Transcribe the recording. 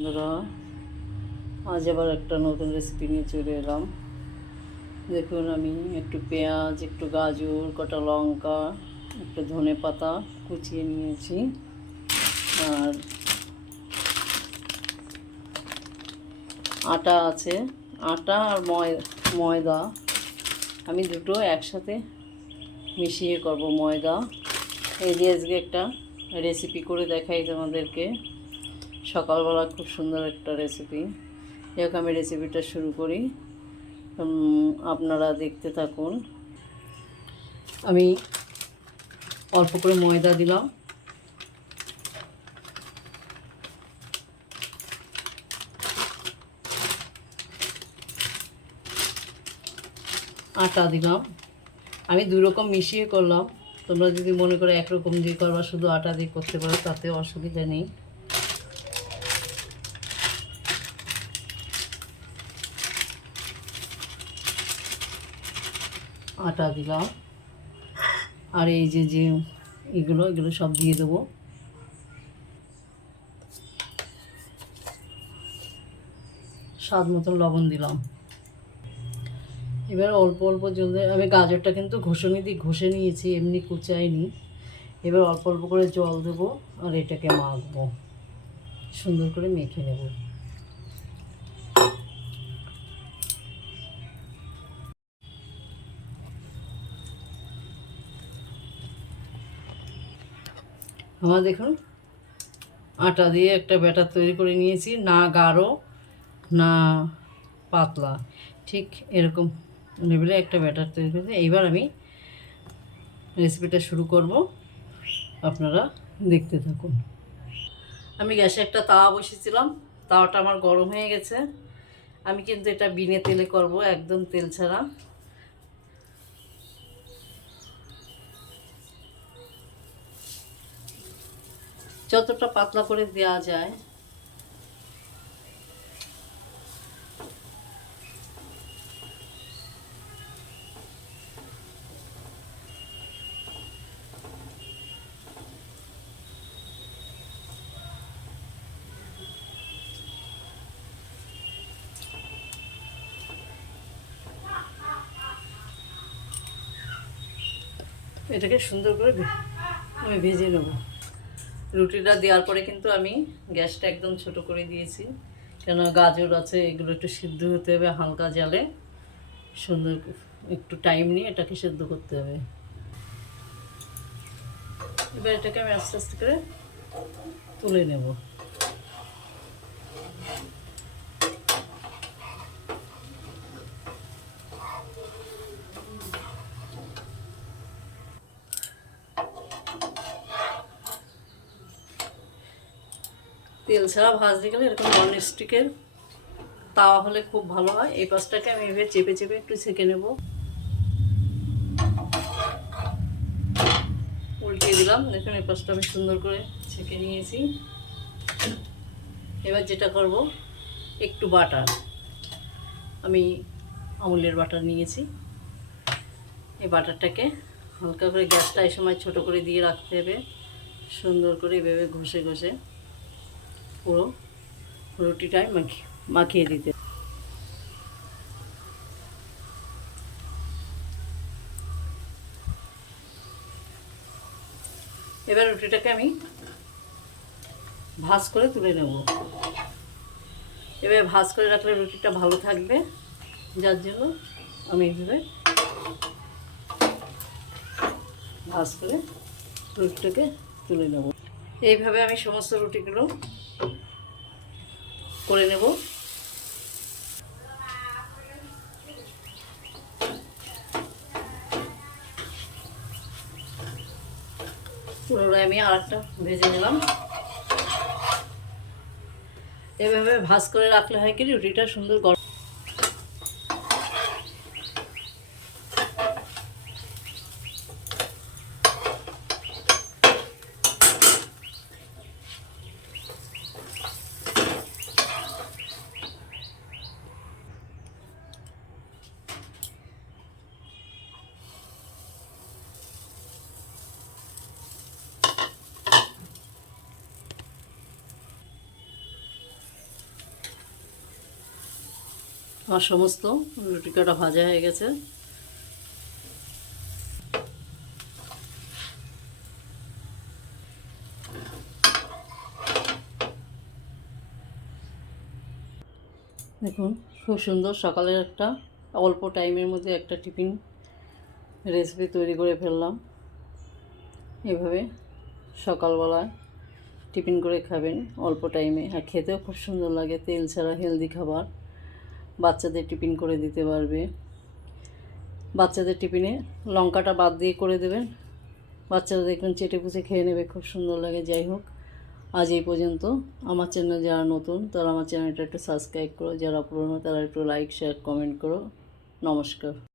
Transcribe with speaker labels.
Speaker 1: বন্ধুরা, আজ আবার একটা নতুন রেসিপি নিয়ে চলে এলাম। দেখুন, আমি একটু পেঁয়াজ, একটু গাজর, কটা লঙ্কা, একটু ধনে পাতা কুচিয়ে নিয়েছি। আর আটা আছে, আটা আর ময়, ময়দা। আমি দুটো একসাথে মিশিয়ে করব ময়দা। এই যে আজকে একটা রেসিপি করে দেখাই তোমাদেরকে। সকালবেলা খুব সুন্দর একটা রেসিপি যাক আমি রেসিপিটা শুরু করি। আপনারা দেখতে থাকুন। আমি অল্প করে ময়দা দিলাম। আটা দিলাম। আমি দু রকম মিশিয়ে করলাম। তোমরা যদি মনে করো একরকম দিয়ে করবা, শুধু আটা দিয়ে করতে পারো, তাতে অসুবিধা নেই। আটা দিলাম। আর এই যে যে এগুলো এগুলো সব দিয়ে দেবো। স্বাদ মতন লবণ দিলাম। এবার অল্প অল্প জল আমি গাজরটা কিন্তু ঘষণি দিয়ে ঘষে নিয়েছি, এমনি কুচাইনি। এবার অল্প অল্প করে জল দেবো, আর এটাকে মাখবো। সুন্দর করে মেখে নেব। আমার দেখুন, আটা দিয়ে একটা ব্যাটার তৈরি করে নিয়েছি, না গাঢ়, না পাতলা। ঠিক এরকম লেভেলে একটা ব্যাটার তৈরি করেছি এইবার আমি রেসিপিটা শুরু করব। আপনারা দেখতে থাকুন। আমি গ্যাসে একটা তাওয়া বসেছিলাম, তাওয়াটা আমার গরম হয়ে গেছে। আমি কিন্তু এটা বিনে তেলে করব, একদম তেল ছাড়া। যতটা পাতলা করে দেওয়া যায়। এটাকে সুন্দর করে আমি ভেজে নেব। রুটিটা দেওয়ার পরে কিন্তু আমি গ্যাসটা একদম ছোট করে দিয়েছি। কেন গাজর আছে, এগুলো একটু সিদ্ধ হতে হবে হালকা জালে। সুন্দর একটু টাইম নিয়ে এটাকে সেদ্ধ করতে হবে। এবার এটাকে আমি আস্তে আস্তে করে তুলে নেব। তেল ছাড়া ভাজতে গেলে এরকম ননস্টিকের তাওয়া হলে খুব ভালো হয়। এই পাশটাকে আমি এভাবে চেপে চেপে একটু ছেঁকে নেব। উল্টিয়ে দিলাম। দেখুন, এই পাশটা আমি সুন্দর করে ছেঁকে নিয়েছি। এবার যেটা করব, একটু বাটার। আমি আমুলের বাটার নিয়েছি। এই বাটারটাকে হালকা করে গ্যাসটা এই সময় ছোট করে দিয়ে রাখতে হবে। সুন্দর করে এভাবে ঘষে ঘষে। পুরো রুটিটাই মাখিয়ে মাখিয়ে দিতে। এবার রুটিটাকে আমি ভাজ করে তুলে নেব। এবার ভাজ করে রাখলে রুটিটা ভালো থাকবে। যার জন্য আমি এইভাবে ভাজ করে রুটিটাকে তুলে নেব। এইভাবে আমি সমস্ত রুটিগুলো করে নেব। পুরোটা আমি আর একটা ভেজে নিলাম। এভাবে ভাজ করে রাখলে হয় কি রুটিটা সুন্দর গরম আমার সমস্ত রুটি কটা ভাজা হয়ে গেছে। দেখুন, খুব সুন্দর সকালের একটা অল্প টাইমের মধ্যে একটা টিফিন রেসিপি তৈরি করে ফেললাম। এভাবে সকালবেলায় টিফিন করে খাবেন অল্প টাইমে। আর খেতেও খুব সুন্দর লাগে, তেল ছাড়া হেলদি খাবার। বাচ্চাদের টিফিন করে দিতে পারবে। বাচ্চাদের টিফিনে লঙ্কাটা বাদ দিয়ে করে দেবেন বাচ্চারা দেখবেন চেটে পুচে খেয়ে নেবে, খুব সুন্দর লাগে, যাই হোক। আজ এই পর্যন্ত। আমার চ্যানেল যারা নতুন, তারা আমার চ্যানেলটা একটু সাবস্ক্রাইব করো। যারা পুরনো, তারা একটু লাইক শেয়ার কমেন্ট করো। নমস্কার।